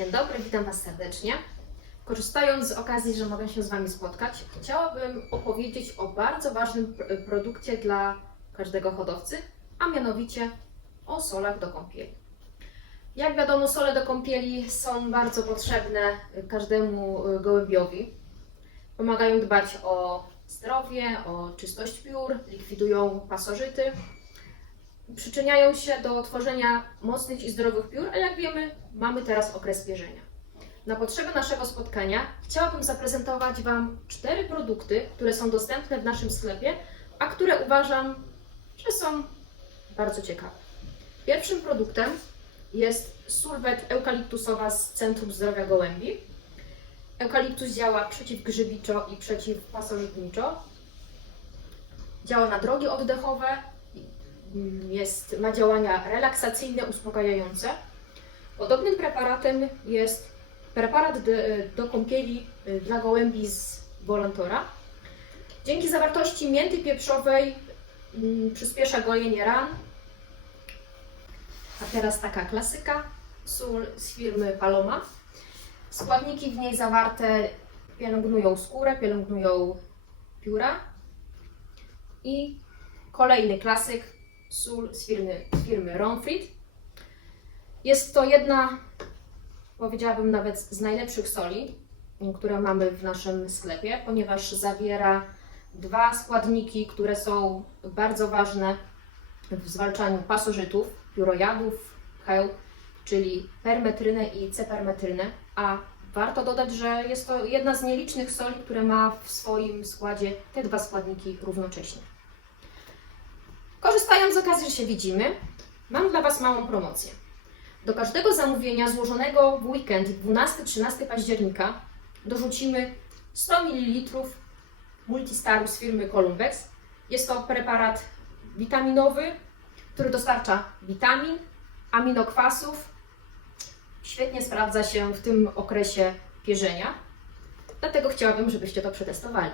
Dzień dobry, witam Was serdecznie. Korzystając z okazji, że mogę się z Wami spotkać, chciałabym opowiedzieć o bardzo ważnym pr- produkcie dla każdego hodowcy, a mianowicie o solach do kąpieli. Jak wiadomo, sole do kąpieli są bardzo potrzebne każdemu y, gołębiowi. Pomagają dbać o zdrowie, o czystość piór, likwidują pasożyty, przyczyniają się do tworzenia mocnych i zdrowych piór, a jak wiemy, mamy teraz okres pierzenia. Na potrzeby naszego spotkania chciałabym zaprezentować Wam cztery produkty, które są dostępne w naszym sklepie, a które uważam, że są bardzo ciekawe. Pierwszym produktem jest sulwet eukaliptusowa z Centrum Zdrowia Gołębi. Eukaliptus działa przeciwgrzybiczo i przeciwpasożytniczo. Działa na drogi oddechowe, jest, ma działania relaksacyjne, uspokajające. Podobnym preparatem jest preparat do, kąpieli y, dla gołębi z Volantora. Dzięki zawartości mięty pieprzowej mm, przyspiesza gojenie ran. A teraz taka klasyka, sól z firmy Paloma. Składniki w niej zawarte pielęgnują skórę, pielęgnują pióra. I kolejny klasyk, sól z firmy, z firmy. Jest to jedna, powiedziałabym nawet z najlepszych soli, które mamy w naszym sklepie, ponieważ zawiera dwa składniki, które są bardzo ważne w zwalczaniu pasożytów, piórojadów, heł, czyli permetrynę i cepermetrynę, a warto dodać, że jest to jedna z nielicznych soli, które ma w swoim składzie te dwa składniki równocześnie. Z okazji, że się widzimy, mam dla Was małą promocję. Do każdego zamówienia złożonego w weekend 12-13 października dorzucimy 100 ml Multistaru z firmy Columbex. Jest to preparat witaminowy, który dostarcza witamin, aminokwasów. Świetnie sprawdza się w tym okresie pierzenia. Dlatego chciałabym, żebyście to przetestowali.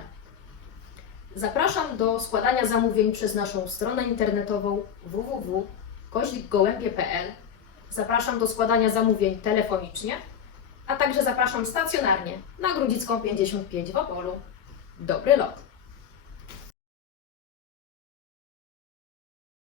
Zapraszam do składania zamówień przez naszą stronę internetową www.koźlikgołębie.pl. Zapraszam do składania zamówień telefonicznie, a także zapraszam stacjonarnie na Grudzicką 55 w Opolu. Dobry lot!